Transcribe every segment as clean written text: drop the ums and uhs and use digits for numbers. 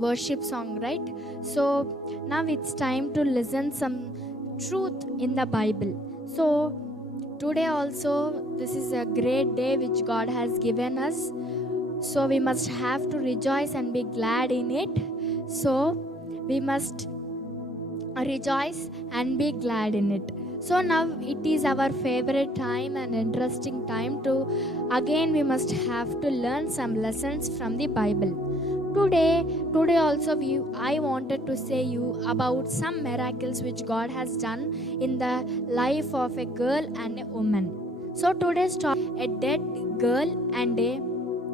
worship song, right? So now it's time to listen some truth in the Bible. So today also, this is a great day which God has given us, so we must have to rejoice and be glad in it. So we must rejoice and be glad in it. So now it is our favorite time and interesting time to, again we must have to learn some lessons from the Bible. Today also I wanted to say you about some miracles which God has done in the life of a girl and a woman. So today's topic, a dead girl and a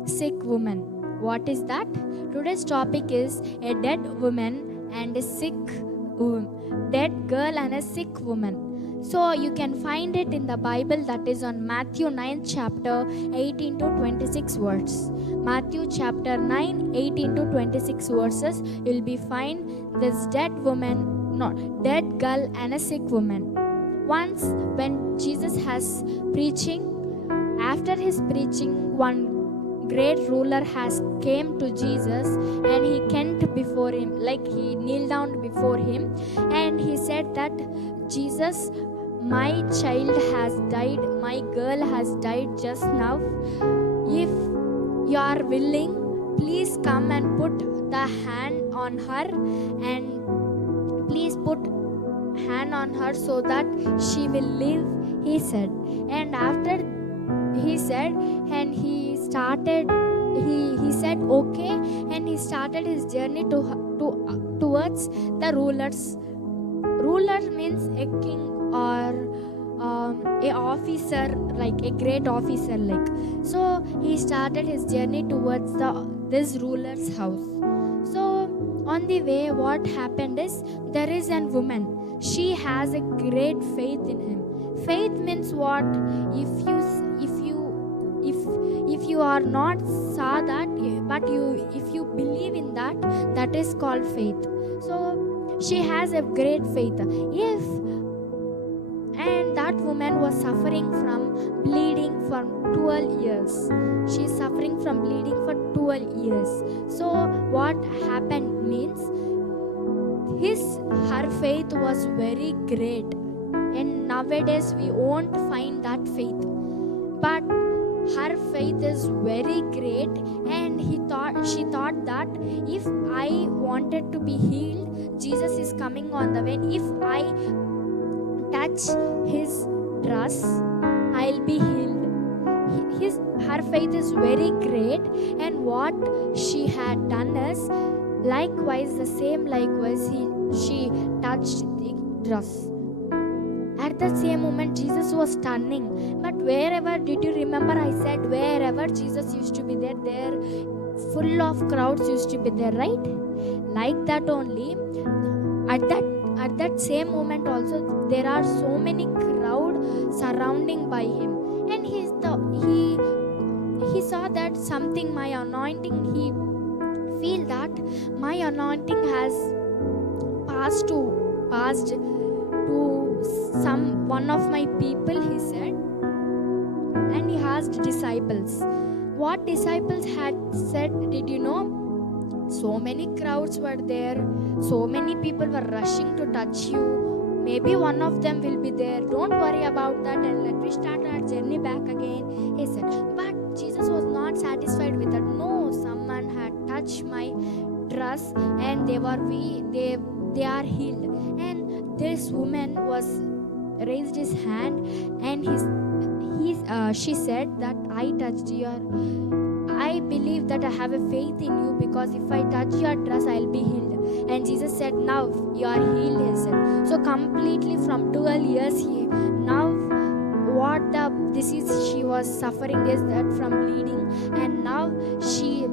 sick woman. What is that? Today's topic is a dead woman and a sick dead girl and a sick woman. So you can find it in the Bible, that is on Matthew 9 chapter 18 to 26 words. Matthew chapter 9 18 to 26 verses, you'll be find this dead girl and a sick woman. Once when Jesus has preaching, after his preaching, one great ruler has came to Jesus and he knelt before him, like he kneeled down before him, and he said that, Jesus, my child has died, my girl has died just now. If you are willing, please come and put the hand on her, and please put hand on her so that she will live, he said. And after he said, and he started, he said okay, and he started his journey towards the rulers. Ruler means a king or a officer, like a great officer, like. So he started his journey towards this ruler's house. So on the way, what happened is, there is a woman. She has a great faith in him. Faith means what? If you are not saw that, but if you believe in that, that is called faith. So she has a great faith. And that woman was suffering from bleeding for 12 years. She is suffering from bleeding for 12 years. So what happened means, her faith was very great. And nowadays we won't find that faith. But her faith is very great, and she thought that if I wanted to be healed, Jesus is coming on the way. If I touch his dress, I'll be healed. Her faith is very great, and what she had done is, likewise she touched the dress. At the same moment, Jesus was stunning. But wherever, did you remember I said wherever Jesus used to be there full of crowds used to be there, right? Like that only, at that same moment also, there are so many crowd surrounding by him. And he saw that something, my anointing, he feel that my anointing has passed to one of my people, he said. And he asked disciples. What disciples had said, did you know? So many crowds were there. So many people were rushing to touch you. Maybe one of them will be there. Don't worry about that, and let me start our journey back again, he said. But Jesus was not satisfied with that. No, someone had touched my dress and they are healed. And this woman was raised his hand, and she said that I believe that I have a faith in you, because if I touch your dress, I'll be healed. And Jesus said, now you are healed, he said. So completely from 12 years, she was suffering is that from bleeding, and now she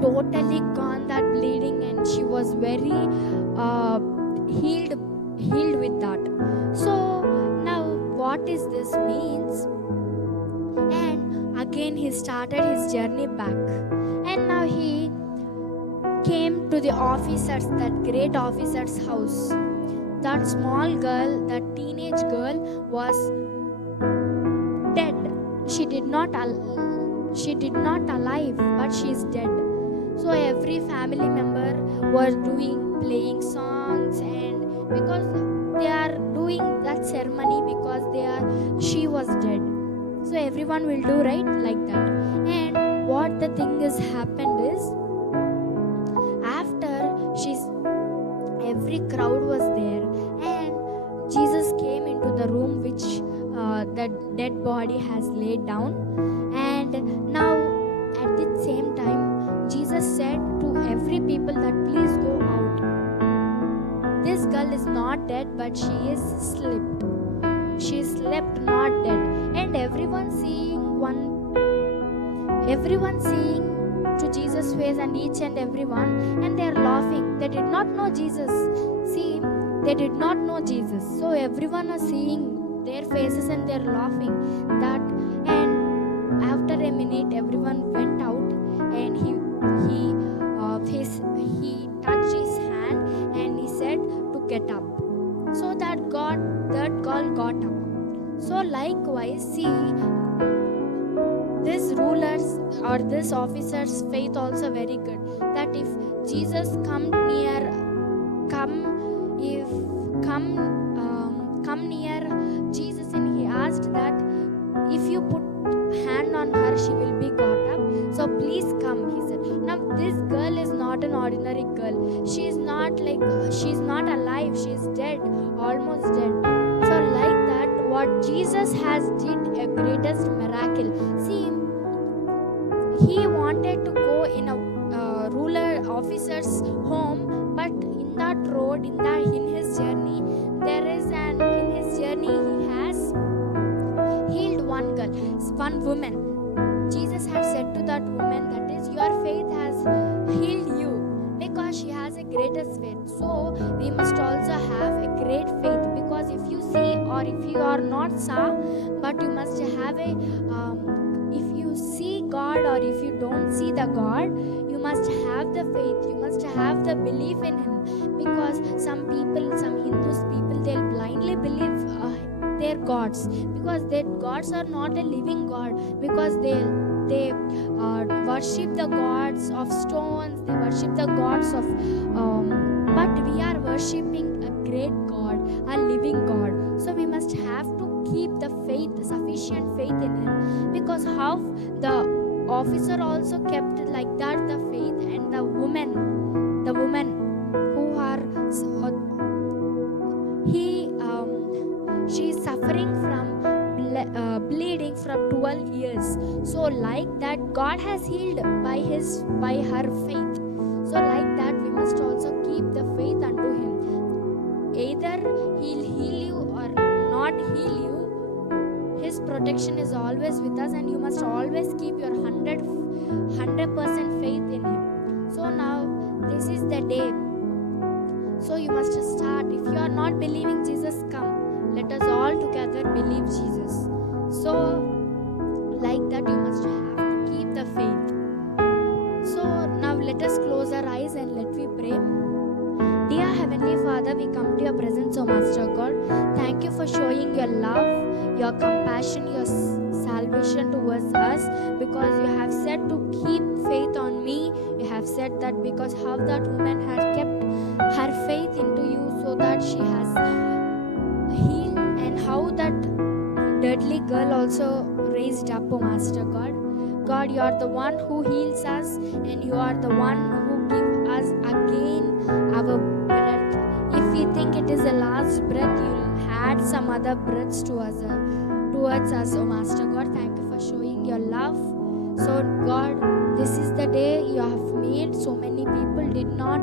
totally gone that bleeding, and she was very healed with that. So now what is this means? And again he started his journey back, and now he came to the officers, that great officer's house. That small girl, that teenage girl was dead. She did not alive, but she is dead. So every family member was playing songs, and because they are doing that ceremony because she was dead. So everyone will do right like that. And what the thing is happened is, after every crowd was there, and Jesus came into the room which the dead body has laid down. And now at the same time, Jesus said to every people that please go out. This girl is not dead, but she is slept. She slept, not dead. And everyone seeing to Jesus' face, and each and everyone, and they are laughing. They did not know Jesus. See, they did not know Jesus. So everyone is seeing their faces and they are laughing. And after a minute, everyone went out, and he touched his hand and he said to get up. So that girl got up. So likewise, see, this ruler's or this officer's faith also very good. That if Jesus come near Jesus, and he asked that if you put hand on her, she will be got up. So please come, he said. Now this girl is not an ordinary girl. She is not alive. She is dead, almost dead. So like that, what Jesus has did a greatest miracle. See, he wanted to go in a ruler officer's home, but in that road, in his journey, in his journey he has healed one girl, one woman. Jesus had said to that woman, that is, your faith has healed you, because she has a greatest faith. So we must also have a great faith, because if you see, or if you are not saw, but you must have if you see God, or if you don't see the God, you must have the faith, you must have the belief in him. Because some Hindus people, they'll blindly believe their gods, because their gods are not a living God, because they worship the gods of stones, they worship the gods of but we are worshipping a great God, a living God. So we must have to keep the faith, the sufficient faith in him, because how the officer also kept like that the faith, and the woman who are she is suffering from bleeding from 12 years. So like that, God has healed by her faith. So like that, we must also keep the faith unto him. Either he'll heal you or not heal you, his protection is always with us, and you must always keep your 100% faith in him. So now this is the day. So you must start. If you are not believing Jesus, come. Let us all together believe Jesus. So like that, you must have to keep the faith. So now let us close our eyes and let me pray. Dear Heavenly Father, we come to your presence, O Master God. Thank you for showing your love, your compassion, your salvation towards us, because you have said to keep faith on me. You have said that because how that woman had kept her faith into you, so that she has healed, and how that deadly girl also raised up, O Master God. God, you are the one who heals us, and you are the one who gives us again our breath. If we think it is the last breath, you will add some other breaths to us, towards us, O Master God. Thank you for showing your love. So God, this is the day you have made. So many people did not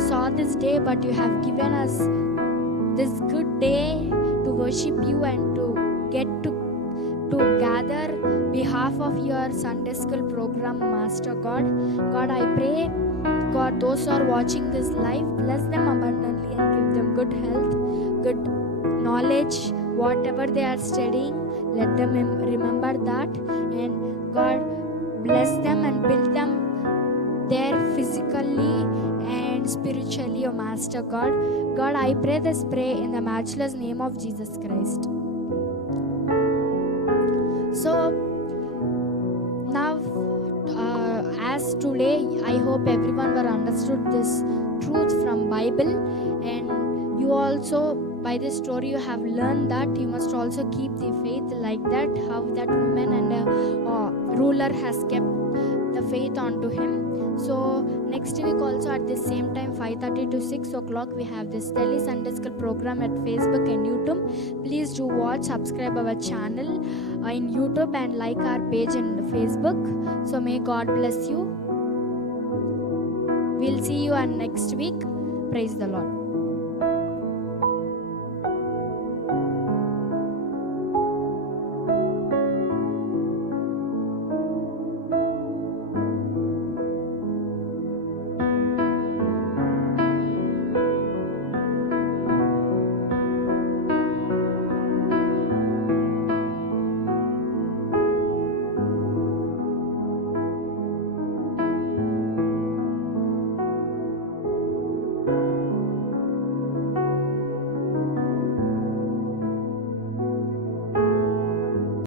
saw this day, but you have given us this good day to worship you and to get to gather behalf of your Sunday school program, Master God. God, I pray, God, those who are watching this live, bless them abundantly and give them good health, good knowledge, whatever they are studying, let them remember that. And God, bless them and build them there physically and spiritually, O Master God. God, I pray this prayer in the matchless name of Jesus Christ. So now as today I hope everyone were understood this truth from Bible, and you also by this story you have learned that you must also keep the faith like that, how that woman and ruler has kept the faith onto him. So next week also at the same time 5:30 to 6 o'clock we have this Tele Sunday School program at Facebook and YouTube. Please do watch, subscribe our channel in YouTube and like our page in Facebook. So may God bless you. We'll see you on next week. Praise the Lord.